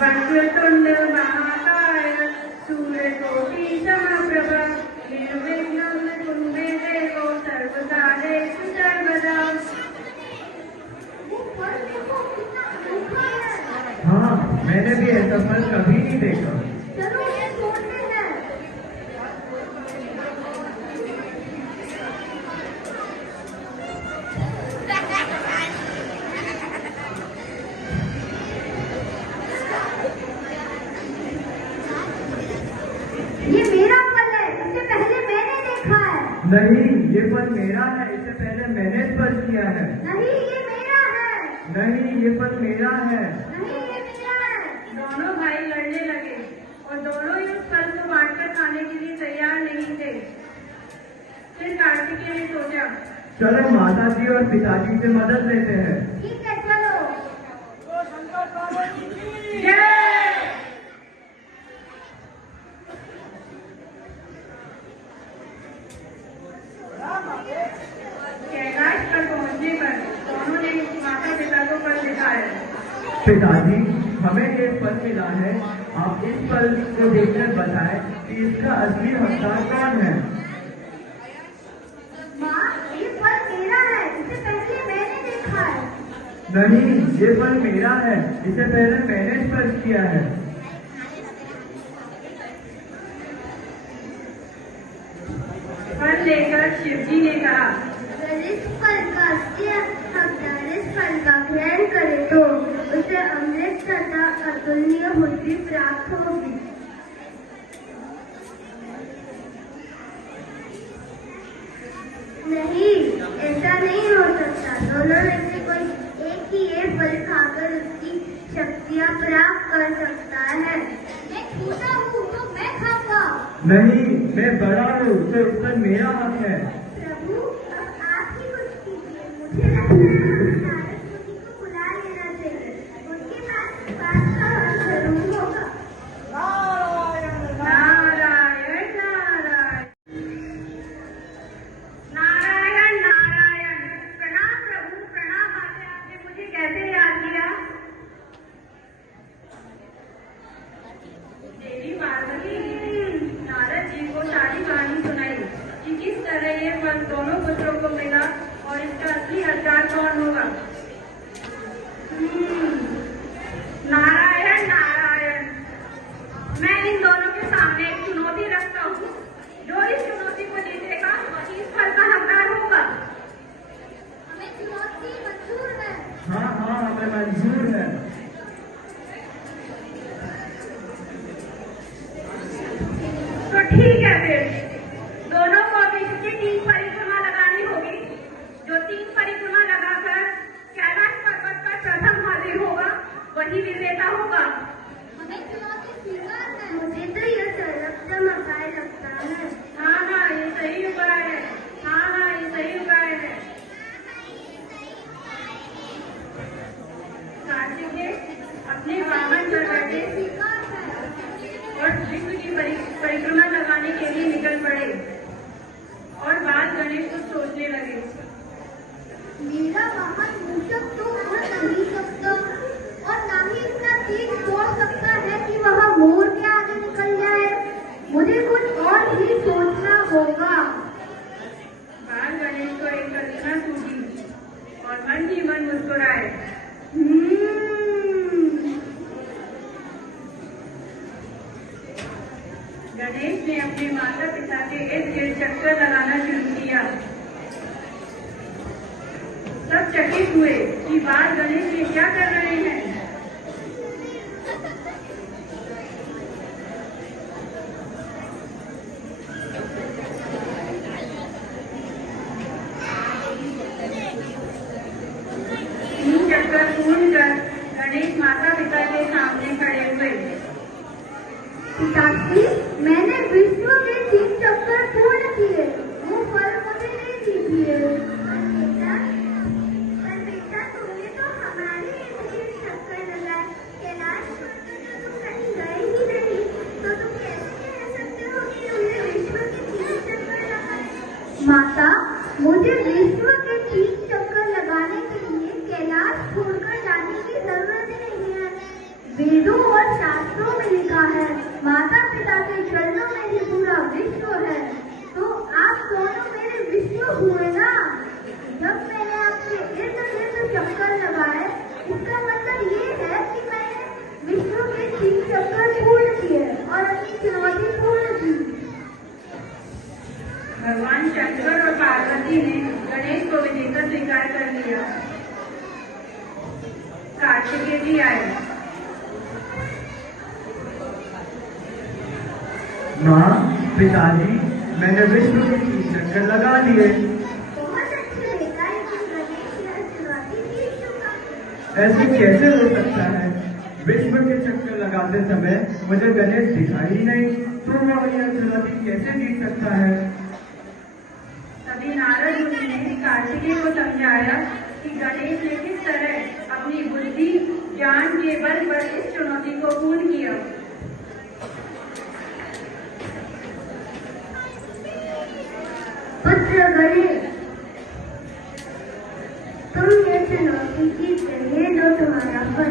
वक्रतुंड महाकाय सूर्यकोटि समप्रभ निर्विघ्नं कुरु मे देव सर्वकार्येषु सर्वदा। हाँ, मैंने भी ऐसा फल कभी नहीं देखा। चलो ये तोड़ते हैं। ये मेरा फल है, इससे पहले मैंने देखा है। नहीं, ये फल मेरा है, इससे पहले मैंने स्पर्श किया है। नहीं, ये मेरा है। नहीं, ये फल मेरा है। नहीं, ये मेरा है। दोनों भाई लड़ने लगे और दोनों ही उस फल को बांटकर खाने के लिए तैयार नहीं थे। फिर कार्तिकेय ने सोचा, चलो माता जी और पिताजी से मदद लेते हैं। ठीक है, चलो। कैलाश पर पहुंचने पर दोनों ने माता पिता को फल दिखाया। पिताजी, हमें ये फल मिला है, आप इस फल को देखकर बताएं कि इसका असली हकदार कौन है। माँ, ये फल मेरा है, इससे पहले मैंने देखा है। नहीं, ये फल मेरा है, इससे पहले मैंने स्पर्श किया है। फल लेकर शिवजी ने कहा, अगर इस फल का असली हकदार इस फल का ग्रहण करे तो उसे अमृत तथा अतुलनीय बुद्धि प्राप्त होगी। नहीं, ऐसा नहीं हो सकता। दोनों में से कोई एक ही ये फल खाकर उसकी शक्तियाँ प्राप्त कर सकता है। मैं छोटा हूँ तो मैं खाऊंगा। नहीं, मैं बड़ा हूँ तो इस पर मेरा हक है। प्रभु, अब आप ही कुछ कीजिए। मुझे लगता है हमें नारद मुनि को बुला लेना चाहिए। उनके पास बात का हल जरूर होगा। नारायण नारायण नारायण नारायण। प्रणाम प्रभु, प्रणाम। आते आपने मुझे कैसे याद किया? देवी पार्वती नारद जी को सारी कहानी सुनाई कि किस तरह ये फल दोनों पुत्रों को मिला और इसका असली हकदार कौन होगा। नारायण नारायण। मैं इन दोनों के सामने एक चुनौती रखता हूँ। जो इस चुनौती को जीतेगा वही इस फल का हकदार होगा। हमें चुनौती मंजूर है। हाँ हाँ, हमें मंजूर है। तो ठीक है, फिर दोनों को विश्व की 3 परिक्रमा लगानी होगी। जो 3 परिक्रमा लगाकर कैलाश पर्वत पर प्रथम हाजिर होगा वही विजेता होगा। हमें चुनौती स्वीकार है। मुझे तो यह सर्वोत्तम उपाय लगता है। हाँ हाँ, ये सही उपाय है। हाँ हाँ, ये सही उपाय है। कार्तिकेय अपने वाहन पर बैठे स्वीकार है। और विश्व की परिक्रमा लगाने के लिए निकल पड़े और बाल गणेश कुछ सोचने लगे। मेरा वाहन मूषक तो उड़ नहीं सकता और ना ही इतना तेज दौड़ सकता है कि वह मोर के आगे निकल जाए। मुझे कुछ और ही सोचना होगा। बाल गणेश को एक कल्पना सूझी और मन ही मन मुस्कुराए। गणेश ने अपने माता पिता के इर्द गिर्द चक्कर लगाना शुरू किया। सब चकित हुए कि बाल गणेश ये क्या कर रहे हैं। चक्कर पूर्ण कर गणेश माता पिता के सामने खड़े हुए। पिताजी, मैंने विश्व के 3 चक्कर पूर्ण किए। वो फल मुझे नहीं दीजिए। पर बेटा, तुमने तो हमारे इर्द-गिर्द चक्कर लगाए। कैलाश पर्वत पर तुम कहीं गए ही नहीं, तो तुम कैसे कह सकते हो कि तुमने विश्व के 3 चक्कर लगाए? माता, मुझे विश्व के 3 चक्कर लगाने के लिए कैलाश छोड़कर जाने की जरूरत ही नहीं है। वेदों और और शास्त्रों में लिखा है, माता पिता के चरणों में ही पूरा विश्व है। तो आप दोनों मेरे विश्व हुए ना। जब मैंने आपके इर्द गिर्द चक्कर लगाए, इसका मतलब ये है कि मैंने विश्व के 3 चक्कर पूर्ण किए और अपनी चुनौती पूर्ण की। भगवान शंकर और पार्वती ने गणेश को विजेता स्वीकार कर लिया। कार्तिकेय जी आए। माँ, पिताजी, मैंने विश्व के 3 चक्कर लगा लिए। बहुत अच्छे बेटा, लेकिन गणेश यह चुनौती जीत चुका। ऐसे कैसे हो सकता है? विश्व के चक्कर लगाते समय मुझे गणेश दिखाई ही नहीं, तो वह यह चुनौती कैसे जीत सकता है? तभी नारद मुनि ने कार्तिकेय को समझाया कि गणेश ने किस तरह अपनी बुद्धि ज्ञान के बल पर इस चुनौती को पूर्ण किया। पुत्र गणेश, तुम ये चुनौती जीत गए, ये लो तुम्हारा फल।